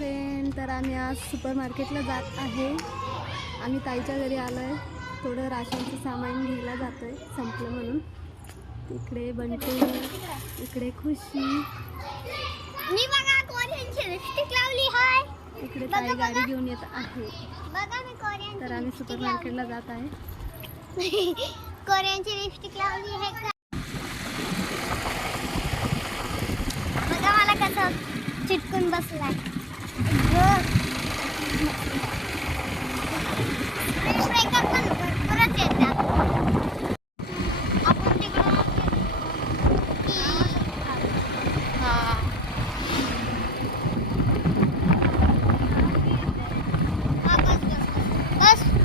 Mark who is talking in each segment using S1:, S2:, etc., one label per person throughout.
S1: Friend तर आम्ही आज सुपर मार्केटला जात आहे. आम्ही ताईच्या घरी आलो आहे थोडं राशनचं सामान घ्यायला जातो आहे संपलं म्हणून. इकडे बंटू इकडे खुशी.
S2: मी बघा कोरियनची लिपस्टिक लावली हाय.
S1: इकडे ताई गाडी घेऊन येत आहे.
S2: बघा मी कोरियन
S1: तर आम्ही सुपर मार्केटला जात आहे.
S2: कोरियनची लिपस्टिक लावली आहे का? बघा मला कसं चिटकून बसलाय.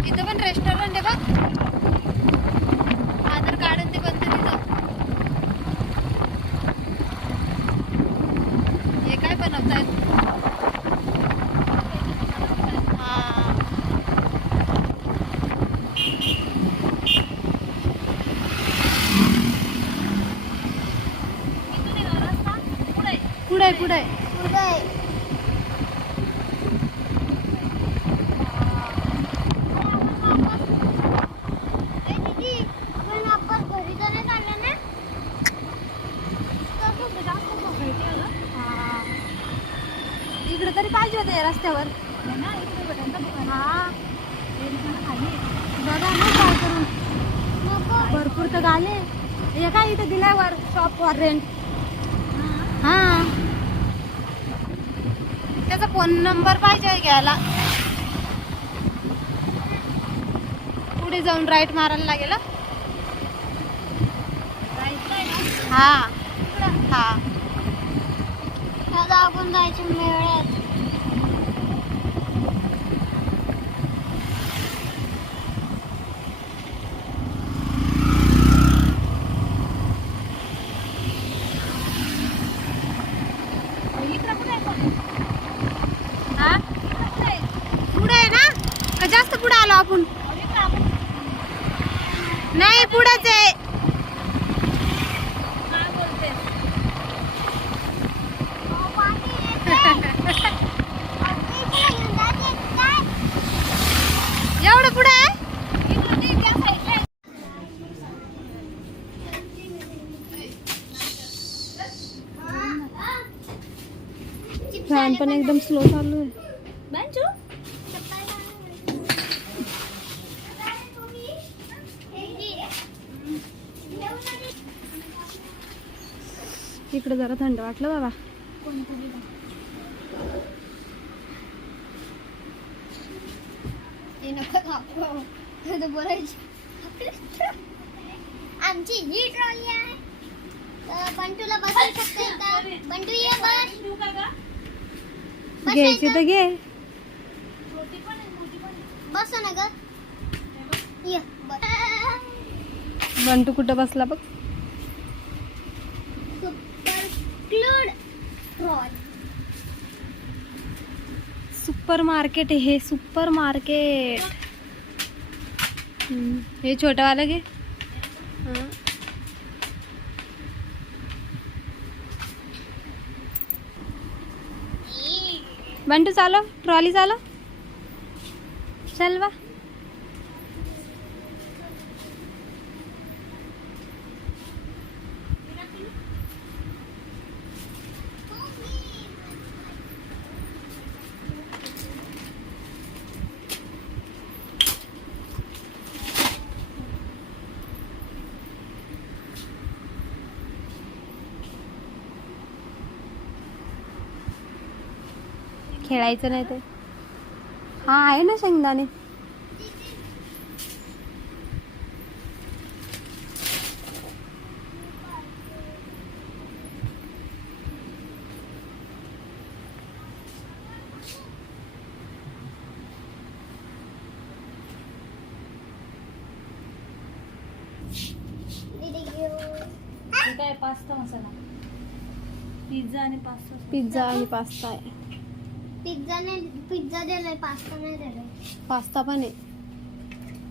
S1: इथं पण रेस्टॉरंट आहे बघ आधार कार्ड ते बनते तिथं हे काय बनवतायत हा पुढे पुढे
S2: पुढे ए दीदी, आपण आपण घरी तर नाही चाललो ना? तर खूप जास्त भोकायची आहे पुढे
S1: इकडे तरी पाहिजे होते रस्त्यावर.
S2: हा.
S1: बघा काय करून
S2: नको.
S1: भरपूर तर गाले हे काय इथे दिल्यावर? शॉप वर रेंट हा. त्याचा फोन नंबर पाहिजे घ्यायला. पुढे जाऊन राईट मारायला लागेल हं? हा.
S2: जायचं मेळ्यात
S1: हा पुढे आहे ना का जास्त पुढे आलो आपण. नाही पुढेच आहे. एवढं पुढे आहे? फॅन पण एकदम स्लो चालू आहे. इकडे जरा थंड वाटलं बाबा.
S2: आमची ही ट्रॉली आहे. बंटूला बसू शकते. बंटू ये बस.
S1: घ्यायची तर घे.
S2: बस ना ग.
S1: बंटू कुठं बसला बघ.
S2: ट्रॉली
S1: सुपर मार्केट आहे हे सुपर मार्केट हम्म, हे छोटंवालं घे. हं. बंटू चालो ट्रॉली चालो चल वा खेळायचं नाही ते. हा आहे ना शेंगदाणे.
S3: काय पास्ता मसाला? पिझ्झा आणि पास्ता.
S1: पिझ्झा आणि पास्ता आहे.
S2: पिझ्झा नाही पिझ्झा दिलाय पास्ता नाही दिलाय.
S1: पास्ता पण आहे.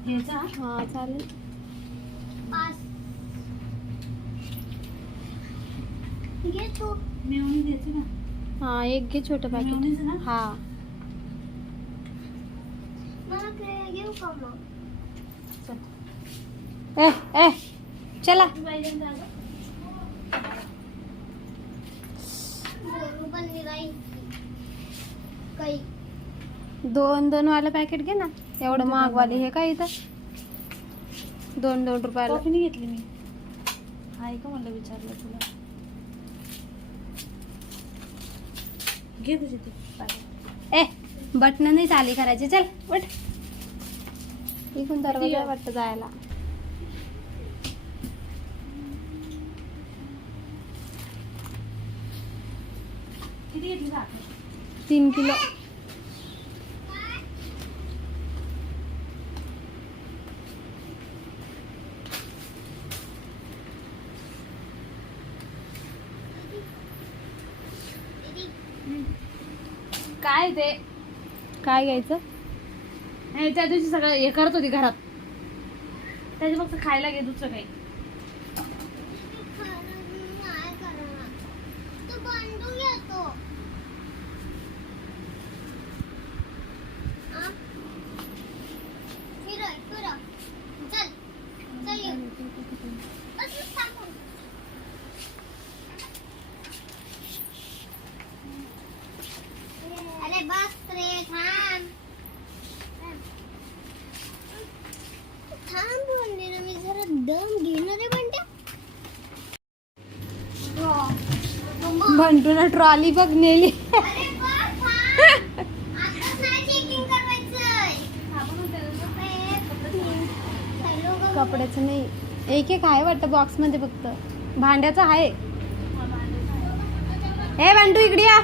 S3: घ्यायचा?
S1: हा चालेल.
S2: पास घे तू.
S3: ना?
S1: हा एक घे छोटं पॅकेट? हा.
S2: मला ते घेऊ का मग?
S3: चल.
S1: ए ए चला.
S3: बैगन का गं?
S2: बोलू पण नाही काही
S1: दोन दोन वाला पॅकेट घे ना. एवढं महागवाले हे काय इथं? दोन दोन रुपयाला.
S3: कॉफी नाही घेतली मी. आहे का म्हणलं विचारलं तुला? घे तुझी ती. पाकिट.
S1: ए बटन नाही चाली करायचे. चल उठ. इकडून दरवाजा
S3: आहे?
S1: वाटतं जायला.
S3: किती घेतली
S1: तीन किलो.
S3: काय ते?
S1: काय घ्यायचं?
S3: हे त्या दिवशी सगळं हे करत होती घरात. त्याचे फक्त खायला घे दुसरं काही
S2: नाही करणार तू बंडू घेतो आ? फिरव, फिरव. चल चल ये. बस, बस, थांब. अरे बस रे थांब थांब बोलले ना मी जरा दम घेणार आहे बंट्या
S1: भंटून ट्रॉली बघ नेली. कपड्याचं नाही. एक एक आहे वाटतं बॉक्समध्ये फक्त. भांड्याचं आहे. ए बंटू इकडे या.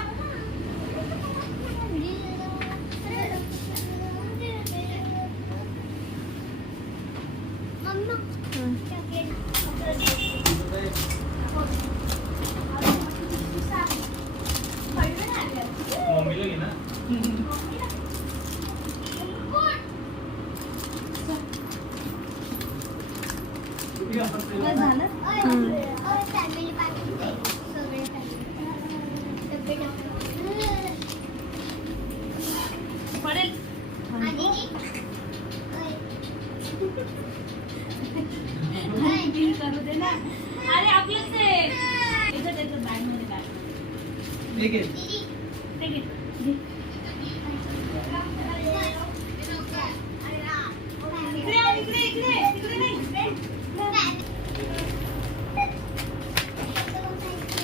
S3: पडेल.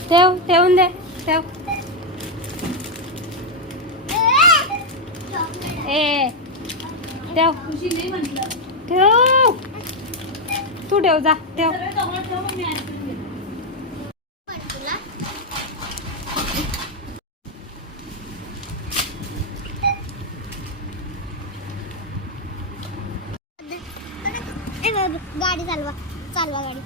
S1: ठेव ठेवून दे ठेव. ए ठेव.
S3: खुशी नाही म्हटलं.
S1: ठेव. तू ठेव जा ठेव.
S2: गाडी चालवा चालवा गाडी.